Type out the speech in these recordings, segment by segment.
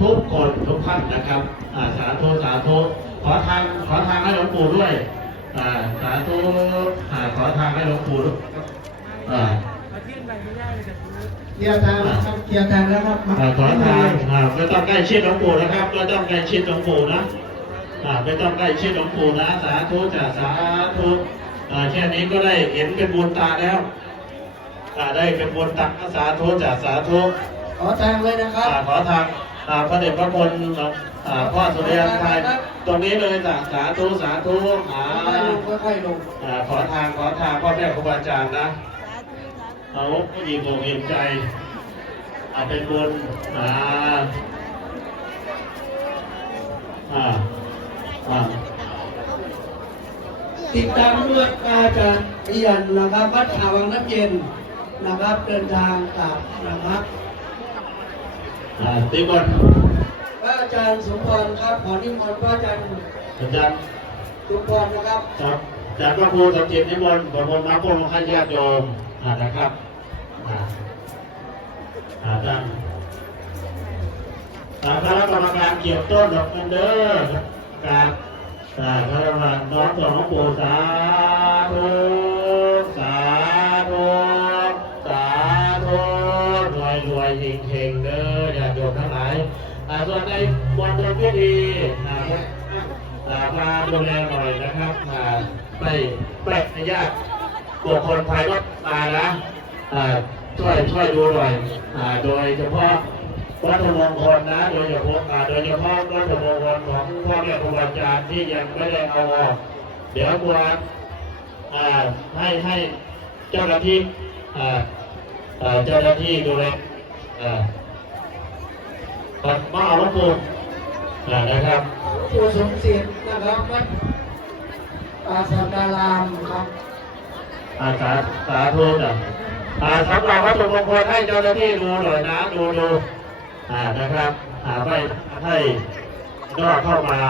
ทุกคนทุกท่านนะครับอ่าสาธุสาธุขอทางขอทางให้หลวงปู่ด้วยอ่าสาธุอ่าขอทางให้หลวงปู่ด้วยอ่าเคลียร์ทางนะครับเคลียร์ทางแล้วครับมาอ่าขอทางอ่าไม่ต้องใกล้ชิดหลวงปู่นะครับไม่ต้องใกล้ชิดหลวงปู่นะอ่าไม่ต้องใกล้ชิดหลวงปู่นะสาธุจ้ะสาธุอ่าแค่นี้ก็ได้เห็นเป็นบุญตาแล้วอ่าได้เป็นบุญตาสาธุจ้ะสาธุขอทางเลยนะครับอ่าขอทางอ่า พระเดชพระคุณอ่าพ่อสุริยันไทยตรงนี้เลยจ้ะสาธุสาธุอ่าค่อยๆลงค่อยๆลงอ่าขอทางขอทางพ่อแม่ครูบาอาจารย์นะเอาผู้หญิงอกเห็นใจอ่าเป็นบุญอ่าอ่าอ่าติดตามด้วยอาจารย์ปิยันนะครับวัดอาวังน้ำเย็นนะครับเดินทางกลับนะครับอ่า ตีบอลพระอาจารย์สมพรครับขอนิมนต์พระอาจารย์อาจารย์สมพรนะครับครับจากพระครูสมจิตนิมนต์ประมวลมาพวกข้าญาติโยมนะครับอาจารย์อ่าคณะกรรมการเกี่ยวต้นดอกเงินเด้อการอ่าคณะกรรมการน้อมต่องปู่สาธุสาธุสาธุรวยรวยเฮงเฮงเด้อญาติโยมทั้งหลายอ่าส่วน ในวันเดินพิธีอ่าอ่ามาดูแลหน่อยนะครับไม่ไม่อนุญาตบุคคลภายนอกมานะช่วยช่วยดูหน่อยโดยเฉพาะวัตถุมงคลนะ โดยเฉพาะโดยเฉพาะวัตถุมงคลของพ่อแม่ครูบาอาจารย์ที่ยังไม่ได้เอาออกเดี๋ยวควรอ่าให้ให้เจ้าหน้าที่เจ้าหน้าที่ดูแลอ่า มาเอาหลวงปู่อ่านะครับตัวสมเสียนะครับวัดอาสาดารามครับ อาสาสาธุจ้ะอ่าสำหรับวัตถุมงคลให้เจ้าหน้าที่ดูหน่อยนะดูดูอ่านะครับอ่าไม่ให้นอกเข้ามา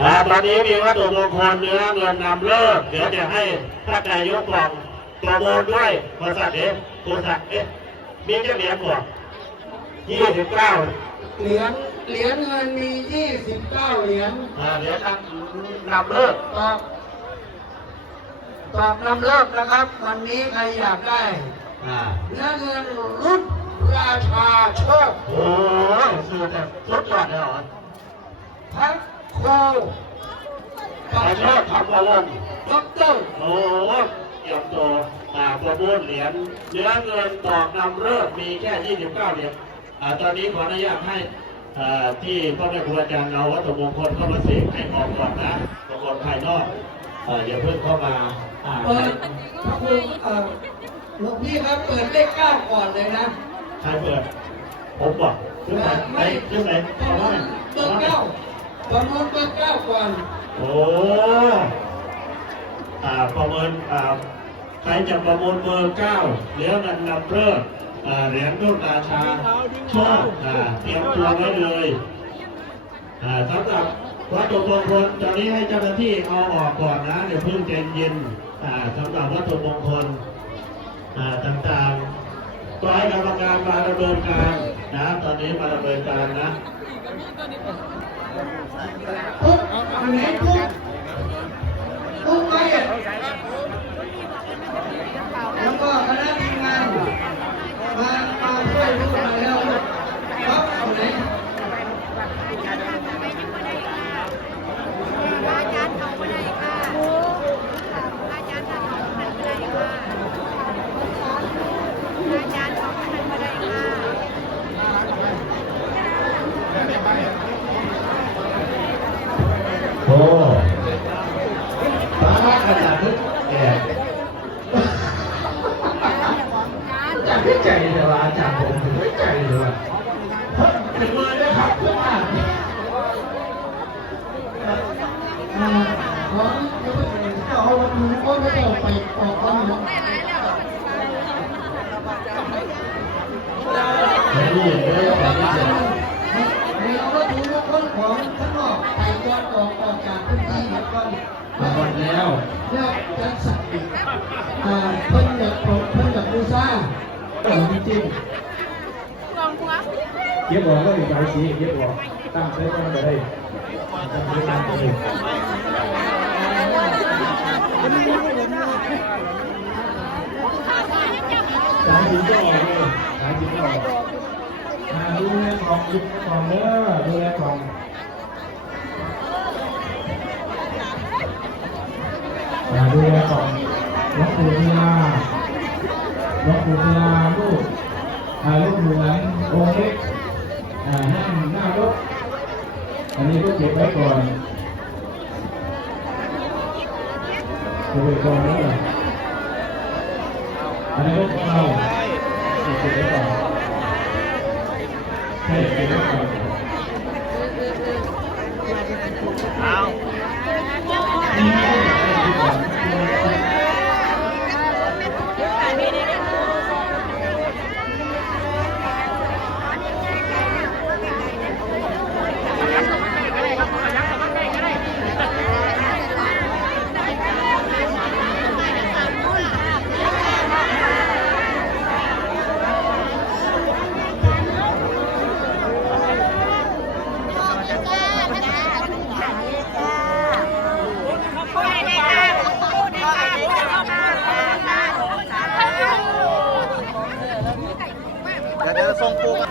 อ่าตอนนี้มีวัตถุมงคลเนื้อเงินนำเลิก เดี๋ยวจะให้ท่านนายกกล่อง ประมูลด้วยบริษัทเอ๊ะบริษัทเอ๊ะมีเจ้าเหรียญกว่ายี่สิบเก้าเหรียญเหรียญเงินมี29เหรียญอ่าเหรียญนำนำเลิกตอบตอบนำเลิกนะครับ วันนี้ใครอยากได้อ่าเนื้อเงินรุ่นราชาโชคโอ้ยสุดแบบสุดยอดเลยเหรอพระครูขอโทษทำประวงด็อกเตอร์โอ้ย เกี่ยวตัวอ่าประมูลเหรียญเนื้อเงินตอกนำเลิกมีแค่ 29 เหรียญอ่าตอนนี้ขออนุญาตให้อ่าที่พ่อแม่ครูอาจารย์เอาวัตถุมงคลเข้ามาเสกให้ออกก่อนนะมงคลภายนอกอ่าอย่าเพิ่งเข้ามาอ่าเปิดพระครูเอ่อหลวงพี่ครับเปิดเลขเก้าก่อนเลยนะใครเปิด ผมบอกขึ้นไหนไหนขึ้นไหนประเอามูไว้ลเบอร์เก้าประมูลเบอร์เก้าก่อน โอ้อ่า ประเมินใครจะประมูลเบอร์เก้าเหรียญนันนำเลิศอ่าเหรียญรุ่นราชาชอ่าเตรียมตัวไว้เลยสำหรับวัตถุมงคลตอนนี้ให้เจ้าหน้าที่เอาออกก่อนนะเดี๋ยวเพิ่งใจเย็นสำหรับวัตถุมงคลต่างๆก็ให้กรรมการมาดำเนินการนะตอนนี้มาดำเนินการนะปุ๊บอันไหนปุ๊บปุ๊บไปอะแล้วก็คณะทีมงานมามาช่วยดูหน่อยแล้วครับเอาไหน อาจารย์เขาไม่ได้ค่ะอาจารย์เขาไม่ได้ค่ะอาจารย์เขาไม่ได้ค่ะ โอ้ฟ้าขนาดนี้แกจากที่ ใจเลยว่าจากผมถึงไม่ใจเลยว่าถึงเลยนะครับเพื่อนอ่าขอเจ้าเอาวัตถุมงคลแล้วก็ไปออกความหมายไม่รู้อย่างไรแต่ที่จะในเอาวัตถุมงคลของข้างนอกไปยอดออกออกจากพื้นที่แล้วก็มาหมดแล้วแล้วจะสั่งอีกอ่าเพิ่นจะปลดจ ริงลองหัวๆเก็บออกก็อีกหลายสีเก็บออกตั้งใช้กันไปได้ตั้งใช้กันไปได้สายสีก็ออกเลยสายสีก็ออกอ่าดูแลของดูแลของเด้อดูแลของอ่าดูแลของหลวงปู่ศิลาหลวงปู่ศิลาลูกอ่าลูกเหมือนองค์เล็กอ่านั่งหน้ารถ อันนี้ก็เก็บไว้ก่อนเก็บไว้ก่อนนะอันนี้ก็เข้าเก็บไว้ก่อนใช่เก็บไว้ก่อน เดี๋ยวเดี๋ยวส่งปูกัน